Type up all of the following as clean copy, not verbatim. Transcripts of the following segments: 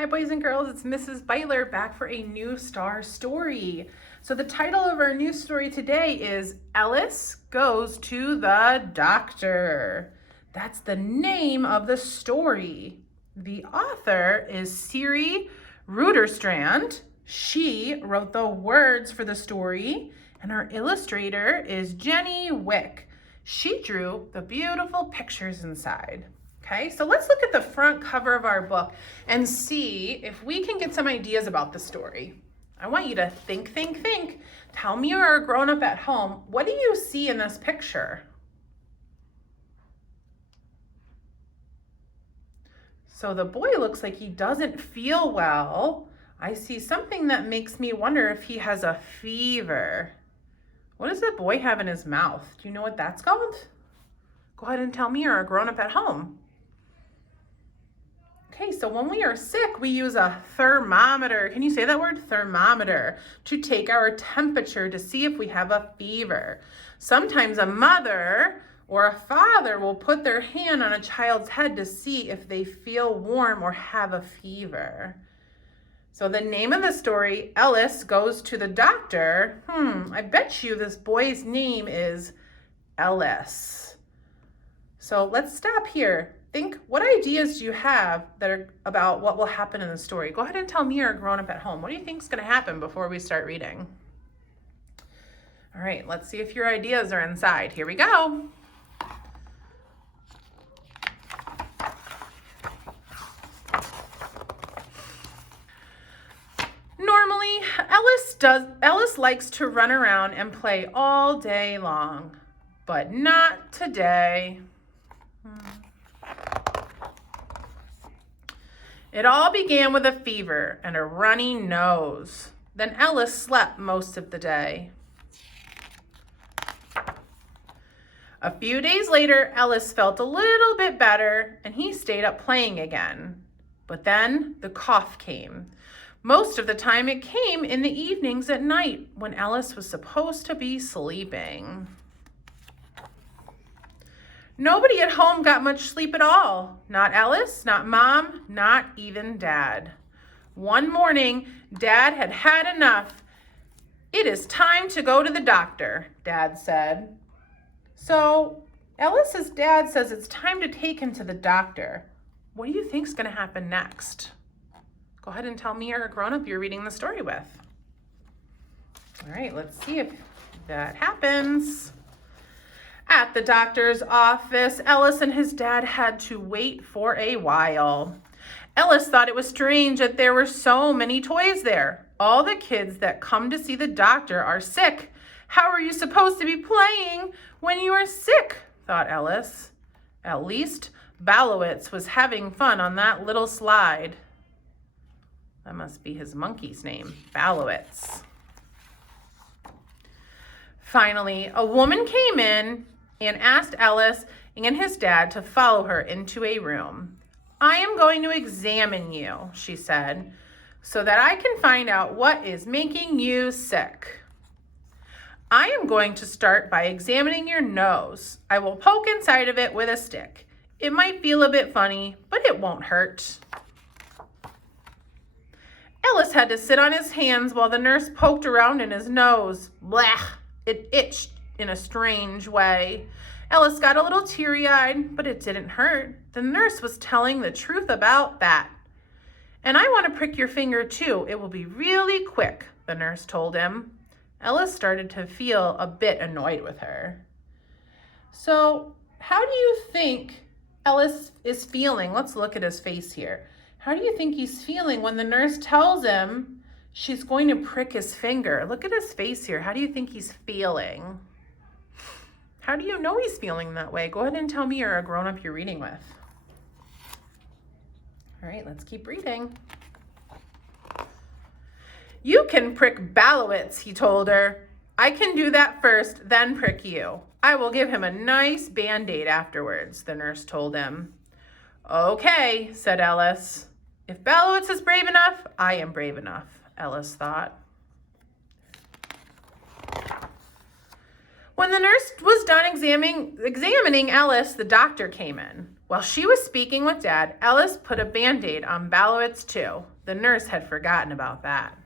Hi boys and girls, it's Mrs. Beitler back for a new STaR story. So the title of our new story today is Ellis Goes to the Doctor. That's the name of the story. The author is Siri Ruderstrand. She wrote the words for the story, and our illustrator is Jenny Wick. She drew the beautiful pictures inside. Okay, so let's look at the front cover of our book and see if we can get some ideas about the story. I want you to think. Tell me you're a grown-up at home. What do you see in this picture? So the boy looks like he doesn't feel well. I see something that makes me wonder if he has a fever. What does the boy have in his mouth? Do you know what that's called? Go ahead and tell me you're a grown-up at home. Okay, so when we are sick, we use a thermometer. Can you say that word? Thermometer, to take our temperature to see if we have a fever. Sometimes a mother or a father will put their hand on a child's head to see if they feel warm or have a fever. So the name of the story, Ellis Goes to the Doctor. I bet you this boy's name is Ellis. So let's stop here. Think, what ideas do you have that are about what will happen in the story? Go ahead and tell me you're a grown-up at home. What do you think is going to happen before we start reading? All right, let's see if your ideas are inside. Here we go. Normally, Ellis likes to run around and play all day long, but not today. It all began with a fever and a runny nose. Then Ellis slept most of the day. A few days later, Ellis felt a little bit better and he stayed up playing again. But then the cough came. Most of the time it came in the evenings at night when Ellis was supposed to be sleeping. Nobody at home got much sleep at all. Not Ellis, not Mom, not even Dad. One morning, Dad had had enough. "It is time to go to the doctor," Dad said. So Ellis's dad says it's time to take him to the doctor. What do you think's going to happen next? Go ahead and tell me you're a grown-up you're reading the story with. All right, let's see if that happens. At the doctor's office, Ellis and his dad had to wait for a while. Ellis thought it was strange that there were so many toys there. All the kids that come to see the doctor are sick. How are you supposed to be playing when you are sick? Thought Ellis. At least Ballowitz was having fun on that little slide. That must be his monkey's name, Ballowitz. Finally, a woman came in and asked Ellis and his dad to follow her into a room. "I am going to examine you," she said, "so that I can find out what is making you sick. I am going to start by examining your nose. I will poke inside of it with a stick. It might feel a bit funny, but it won't hurt." Ellis had to sit on his hands while the nurse poked around in his nose. Blech! It itched in a strange way. Ellis got a little teary-eyed, but it didn't hurt. The nurse was telling the truth about that. "And I want to prick your finger too. It will be really quick," the nurse told him. Ellis started to feel a bit annoyed with her. So, how do you think Ellis is feeling? Let's look at his face here. How do you think he's feeling when the nurse tells him she's going to prick his finger? Look at his face here. How do you think he's feeling? How do you know he's feeling that way? Go ahead and tell me you're a grown-up you're reading with. All right, let's keep reading. "You can prick Ballowitz," he told her. "I can do that first, then prick you. I will give him a nice Band-Aid afterwards," the nurse told him. "Okay," said Ellis. "If Ballowitz is brave enough, I am brave enough," Ellis thought. When the nurse was done examining Ellis, the doctor came in. While she was speaking with Dad, Ellis put a Band-Aid on Balowitz too. The nurse had forgotten about that.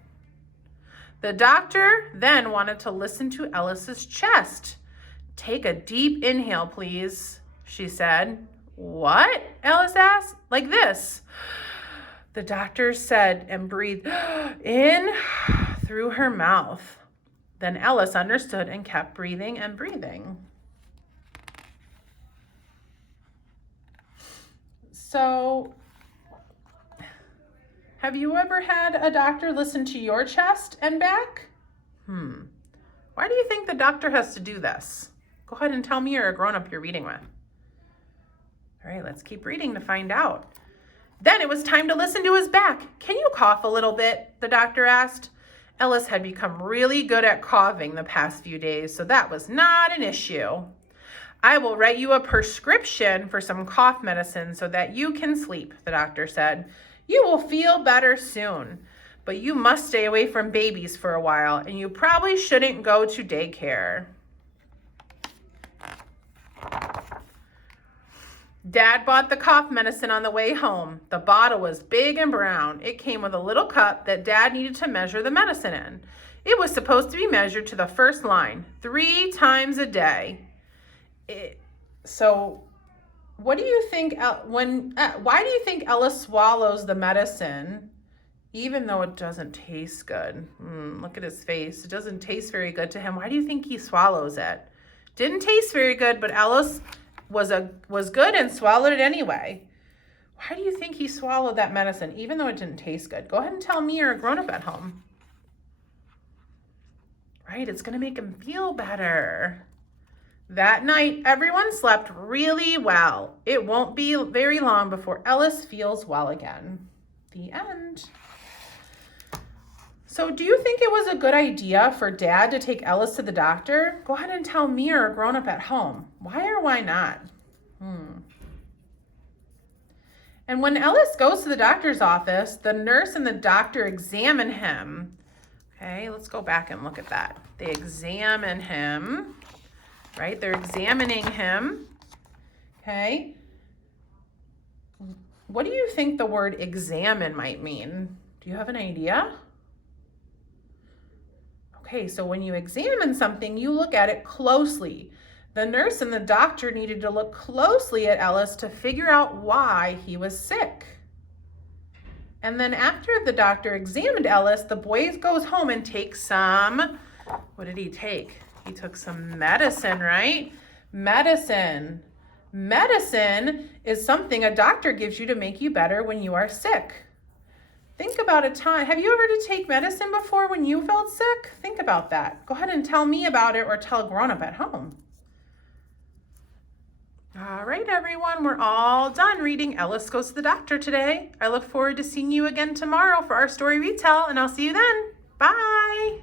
The doctor then wanted to listen to Ellis's chest. Take a deep inhale, please, she said. What? Ellis asked. Like this. The doctor said and breathed in through her mouth. Then Ellis understood and kept breathing and breathing. So, have you ever had a doctor listen to your chest and back? Why do you think the doctor has to do this? Go ahead and tell me, or a grown-up you're reading with. All right, let's keep reading to find out. Then it was time to listen to his back. Can you cough a little bit? The doctor asked. Ellis had become really good at coughing the past few days, so that was not an issue. I will write you a prescription for some cough medicine so that you can sleep, the doctor said. You will feel better soon, but you must stay away from babies for a while, and you probably shouldn't go to daycare. Dad bought the cough medicine on the way home. The bottle was big and brown. It came with a little cup that Dad needed to measure the medicine in. It was supposed to be measured to the first line, 3 times a day. So what do you think why do you think Ellis swallows the medicine even though it doesn't taste good? Look at his face. It doesn't taste very good to him. Why do you think he swallows it? Didn't taste very good, but Ellis was good and swallowed it anyway. Why do you think he swallowed that medicine even though it didn't taste good? Go ahead and tell me, or a grown-up at home. Right, it's going to make him feel better. That night, everyone slept really well. It won't be very long before Ellis feels well again. The end. So do you think it was a good idea for Dad to take Ellis to the doctor? Go ahead and tell me, or a grown-up at home. Why or why not? And when Ellis goes to the doctor's office, the nurse and the doctor examine him. Okay, let's go back and look at that. They examine him. Right? They're examining him. Okay. What do you think the word examine might mean? Do you have an idea? Okay, so when you examine something, you look at it closely. The nurse and the doctor needed to look closely at Ellis to figure out why he was sick. And then after the doctor examined Ellis, the boy goes home and takes some, what did he take? He took some medicine, right? Medicine. Medicine is something a doctor gives you to make you better when you are sick. Think about a time. Have you ever had to take medicine before when you felt sick? Think about that. Go ahead and tell me about it, or tell a grown-up at home. All right, everyone, we're all done reading Ellis Goes to the Doctor today. I look forward to seeing you again tomorrow for our story retell, and I'll see you then. Bye.